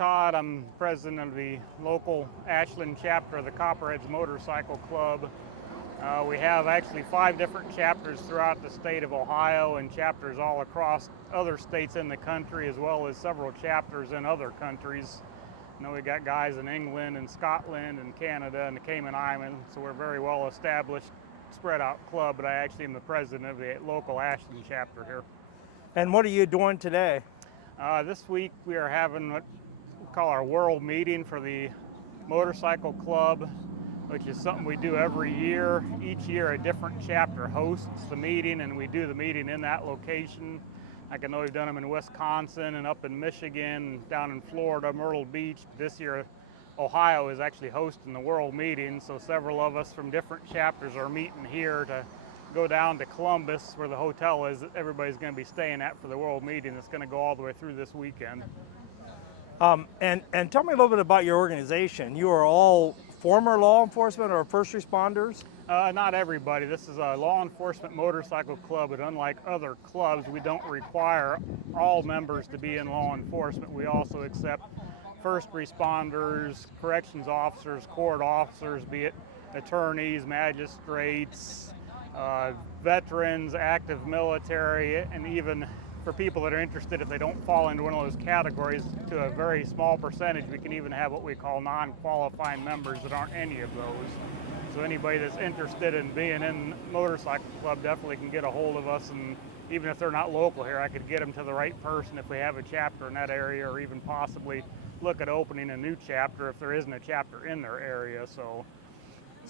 Todd. I'm president of the local Ashland chapter of the Copperheads Motorcycle Club. We have actually 5 different chapters throughout the state of Ohio and chapters all across other states in the country, as well as several chapters in other countries. You know, we got guys in England and Scotland and Canada and the Cayman Islands, so we're a very well established, spread out club, but I actually am the president of the local Ashland chapter here. And what are you doing today? This week we are having what we call our world meeting for the motorcycle club, which is something we do every year. Each year a different chapter hosts the meeting, and we do the meeting in that location. Like I know we've done them in Wisconsin and up in Michigan, down in Florida, Myrtle Beach. This year Ohio is actually hosting the world meeting, so several of us from different chapters are meeting here to go down to Columbus, where the hotel is that everybody's going to be staying at for the world meeting. That's going to go all the way through this weekend. And tell me a little bit about your organization. You are all former law enforcement or first responders? Not everybody. This is a law enforcement motorcycle club, but unlike other clubs, we don't require all members to be in law enforcement. We also accept first responders, corrections officers, court officers, be it attorneys, magistrates, veterans, active military, and even for people that are interested, if they don't fall into one of those categories, to a very small percentage, we can even have what we call non-qualifying members that aren't any of those. So anybody that's interested in being in motorcycle club definitely can get a hold of us, and even if they're not local here, I could get them to the right person if we have a chapter in that area, or even possibly look at opening a new chapter if there isn't a chapter in their area. So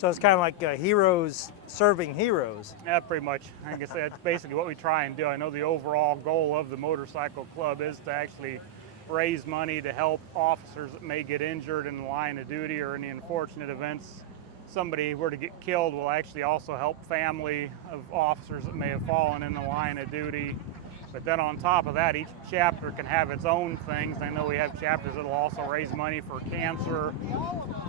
it's kind of like heroes serving heroes. Yeah, pretty much. I guess that's basically what we try and do. I know the overall goal of the motorcycle club is to actually raise money to help officers that may get injured in the line of duty, or in the unfortunate events somebody were to get killed. We'll actually also help family of officers that may have fallen in the line of duty. But then on top of that, each chapter can have its own things. I know we have chapters that will also raise money for cancer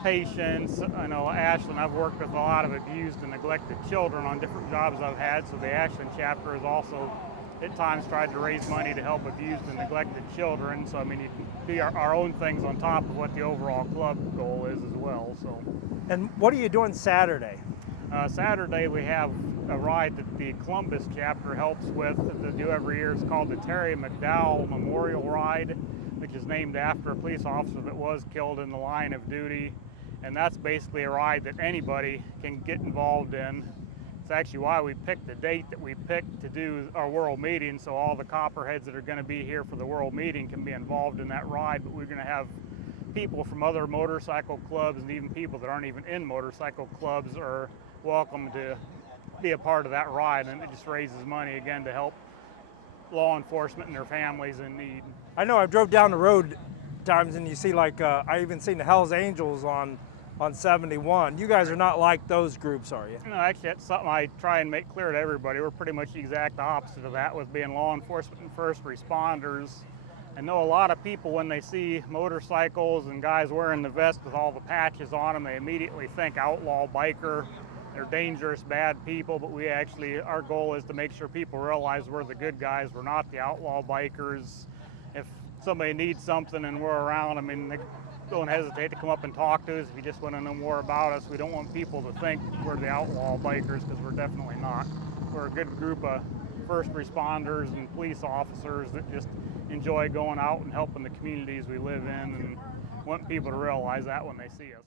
patients. I know Ashland, I've worked with a lot of abused and neglected children on different jobs I've had, so the Ashland chapter has also at times tried to raise money to help abused and neglected children. So I mean, you can do our own things on top of what the overall club goal is as well. And what are you doing Saturday? Saturday we have a ride that the Columbus chapter helps with that they do every year. It's called the Terry McDowell Memorial Ride, which is named after a police officer that was killed in the line of duty. And that's basically a ride that anybody can get involved in. It's actually why we picked the date that we picked to do our world meeting, so all the Copperheads that are going to be here for the world meeting can be involved in that ride. But we're going to have people from other motorcycle clubs, and even people that aren't even in motorcycle clubs are welcome to be a part of that ride, and it just raises money again to help law enforcement and their families in need. I know I drove down the road times and you see I even seen the Hells Angels on 71. You guys are not like those groups, are you? No, actually that's something I try and make clear to everybody. We're pretty much the exact opposite of that, with being law enforcement and first responders. I know a lot of people, when they see motorcycles and guys wearing the vest with all the patches on them, they immediately think outlaw biker. They're dangerous, bad people, but our goal is to make sure people realize we're the good guys. We're not the outlaw bikers. If somebody needs something and we're around, I mean, they don't hesitate to come up and talk to us if you just want to know more about us. We don't want people to think we're the outlaw bikers, because we're definitely not. We're a good group of first responders and police officers that just enjoy going out and helping the communities we live in, and want people to realize that when they see us.